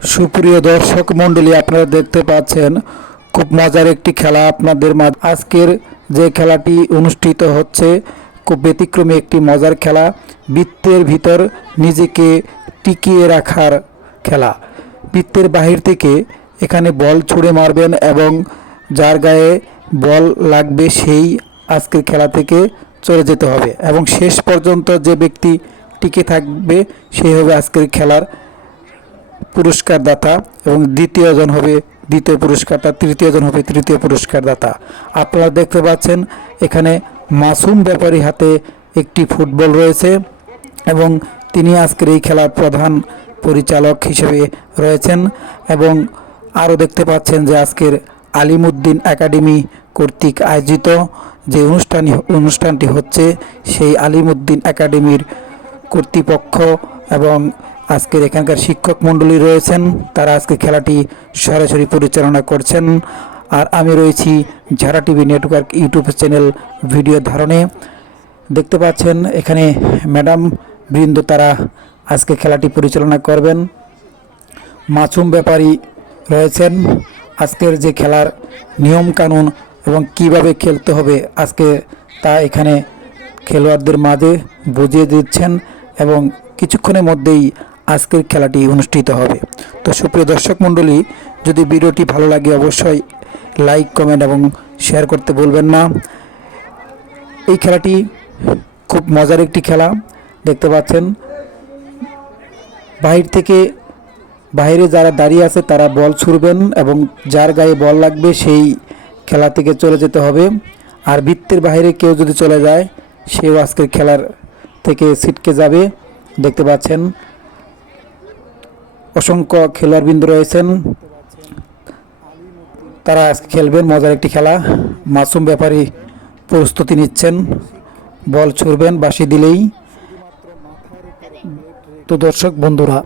সুপ্রিয় দর্শক মণ্ডলী, আপনারা দেখতে পাচ্ছেন খুব মজার একটি খেলা আপনাদের মাঝে। আজকের যে খেলাটি অনুষ্ঠিত হচ্ছে খুব ব্যতিক্রমী একটি মজার খেলা, বৃত্তের ভিতর নিজেকে টিকিয়ে রাখার খেলা। বৃত্তের বাহির থেকে এখানে বল ছুঁড়ে মারবেন এবং যার গায়ে বল লাগবে সেই আজকের খেলা থেকে চলে যেতে হবে এবং শেষ পর্যন্ত যে ব্যক্তি টিকে থাকবে সেই হবে আজকের খেলার পুরস্কার দাতা এবং দ্বিতীয়জন হবে দ্বিতীয় পুরস্কারটা, তৃতীয়জন হবে তৃতীয় পুরস্কার দাতা। আপনারা দেখতে পাচ্ছেন এখানে মাসুম ব্যাপারী হাতে একটি ফুটবল রয়েছে এবং তিনি আজকের এই খেলার প্রধান পরিচালক হিসেবে রয়েছেন। এবং আরও দেখতে পাচ্ছেন যে আজকের আলিমউদ্দিন একাডেমি কর্তৃক আয়োজিত যে অনুষ্ঠানটি হচ্ছে সেই আলিমউদ্দিন একাডেমির কর্তৃপক্ষ এবং আজকের এখানকার শিক্ষক মণ্ডলী রয়েছেন, তারা আজকে খেলাটি সরাসরি পরিচালনা করছেন। আর আমি রয়েছি Jhara TV network YouTube channel video ধারণে। দেখতে পাচ্ছেন এখানে ম্যাডাম বৃন্দ তারা আজকে খেলাটি পরিচালনা করবেন। মাসুম ব্যাপারী রয়েছেন আজকের যে খেলার নিয়ম কানুন এবং কিভাবে খেলতে হবে আজকে তা এখানে খেলোয়াড়দের মাঝে বুঝিয়ে দিচ্ছেন এবং কিছুক্ষণের মধ্যেই আজকের খেলাটি অনুষ্ঠিত হবে। তো সুপ্রিয় দর্শক মণ্ডলী, যদি ভিডিওটি ভালো লাগে অবশ্যই লাইক, কমেন্ট এবং শেয়ার করতে ভুলবেন না। এই খেলাটি খুব মজার একটি খেলা। দেখতে পাচ্ছেন বাইরে যারা দাঁড়িয়ে আছে তারা বল ছুড়বেন এবং যার গায়ে বল লাগবে সেই খেলা থেকে চলে যেতে হবে। আর বৃত্তের বাইরে কেউ যদি চলে যায় সেও আজকের খেলার থেকে ছিটকে যাবে। দেখতে পাচ্ছেন অসংখ্য খেলোয়াড়বৃন্দ রয়েছেন, তারা আজকে খেলবেন মজার একটি খেলা। মাসুম ব্যাপারী প্রস্তুতি নিচ্ছেন, বল ছুড়বেন বাঁশি দিলেই। তো দর্শক বন্ধুরা,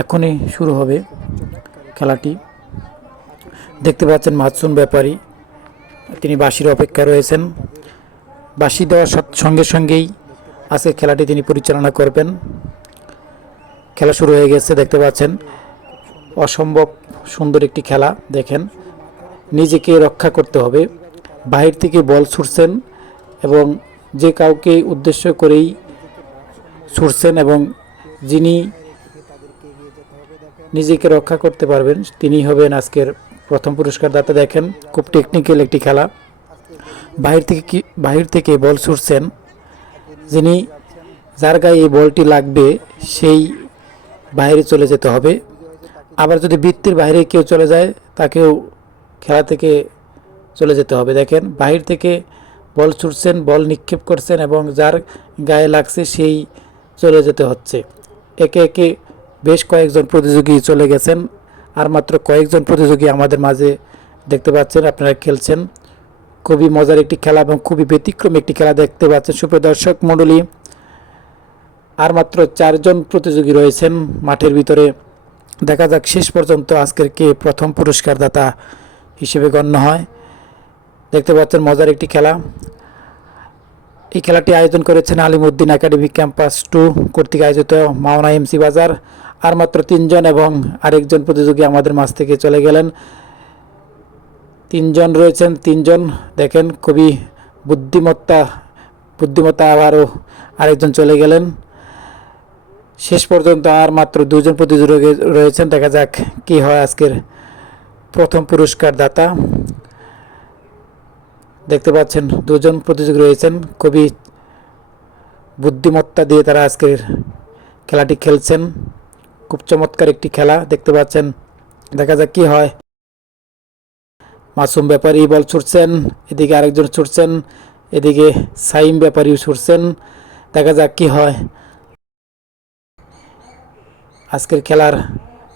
এখনই শুরু হবে খেলাটি। দেখতে পাচ্ছেন মাসুম ব্যাপারী তিনি বাঁশির অপেক্ষায় রয়েছেন। বাঁশি দেওয়ার সঙ্গে সঙ্গেই আজকে খেলাটি তিনি পরিচালনা করবেন। খেলা শুরু হয়ে গেছে। দেখতে পাচ্ছেন অসম্ভব সুন্দর একটি খেলা। দেখেন নিজেকে রক্ষা করতে হবে। বাহির থেকে বল ছুটছেন এবং যে কাউকে উদ্দেশ্য করেই ছুটছেন এবং যিনি নিজেকে রক্ষা করতে পারবেন তিনি হবেন আজকের প্রথম পুরস্কার দাতা। দেখেন খুব টেকনিক্যাল একটি খেলা। বাহির থেকে বল ছুটছেন, যিনি যার গায়ে এই বলটি লাগবে সেই বাইরে চলে যেতে হবে। আবার যদি বৃত্তের বাইরে কেউ চলে যায় তাকেও খেলা থেকে চলে যেতে হবে। দেখেন বাহির থেকে বল ছুটছেন, বল নিক্ষেপ করছেন এবং যার গায়ে লাগছে সেই চলে যেতে হচ্ছে। একে একে বেশ কয়েকজন প্রতিযোগী চলে গেছেন, আর মাত্র কয়েকজন প্রতিযোগী আমাদের মাঝে দেখতে পাচ্ছেন আপনারা খেলছেন। খুবই মজার একটি খেলা এবং খুবই ব্যতিক্রম একটি খেলা দেখতে পাচ্ছেন সুপ্রিয় দর্শক মণ্ডলী। আর মাত্র 4 জন প্রতিযোগী রয়েছেন মাঠের ভিতরে। দেখা যাক শেষ পর্যন্ত আজকের কে প্রথম পুরস্কার দাতা হিসেবে গণ্য হয়। দেখতে পাচ্ছেন মজার একটি খেলা। এই খেলাটি আয়োজন করেছেন আলিমউদ্দিন একাডেমি ক্যাম্পাস 2 কর্তৃক আয়োজিত মাওনা এমসি বাজার। আর মাত্র 3 জন এবং আরেকজন প্রতিযোগী আমাদের মাঝ থেকে চলে গেলেন। 3 জন রয়েছেন, 3 জন দেখেন খুবই বুদ্ধিমত্তা আবারও আরেকজন চলে গেলেন। শেষ পর্যন্ত আর মাত্র 2 জন প্রতিযোগী রয়েছেন। দেখা যাক কি হয় আজকের প্রথম পুরস্কার দাতা। দেখতে পাচ্ছেন 2 জন প্রতিযোগী রয়েছেন, খুবই বুদ্ধিমত্তা দিয়ে তারা আজকের খেলাটি খেলছেন। খুব চমৎকার একটি খেলা দেখতে পাচ্ছেন। দেখা যাক কি হয়। মাসুম ব্যাপারী বল ছুটছেন, এদিকে আরেকজন ছুটছেন, এদিকে সাইম ব্যাপারীও ছুটছেন। দেখা যাক কি হয়। আজকের খেলার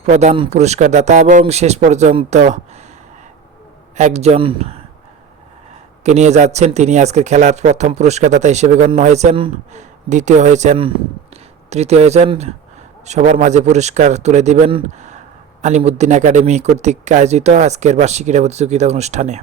প্রধান পুরস্কার দাতা এবং শেষ পর্যন্ত একজনকে নিয়ে যাচ্ছেন, তিনি আজকের খেলার প্রথম পুরস্কার দাতা হিসেবে গণ্য হয়েছেন। দ্বিতীয় হয়েছেন, তৃতীয় হয়েছেন। সবার মাঝে পুরস্কার তুলে দিবেন আলিমউদ্দিন একাডেমি কর্তৃক আয়োজিত আজকের বার্ষিক ক্রীড়া প্রতিযোগিতা অনুষ্ঠানে।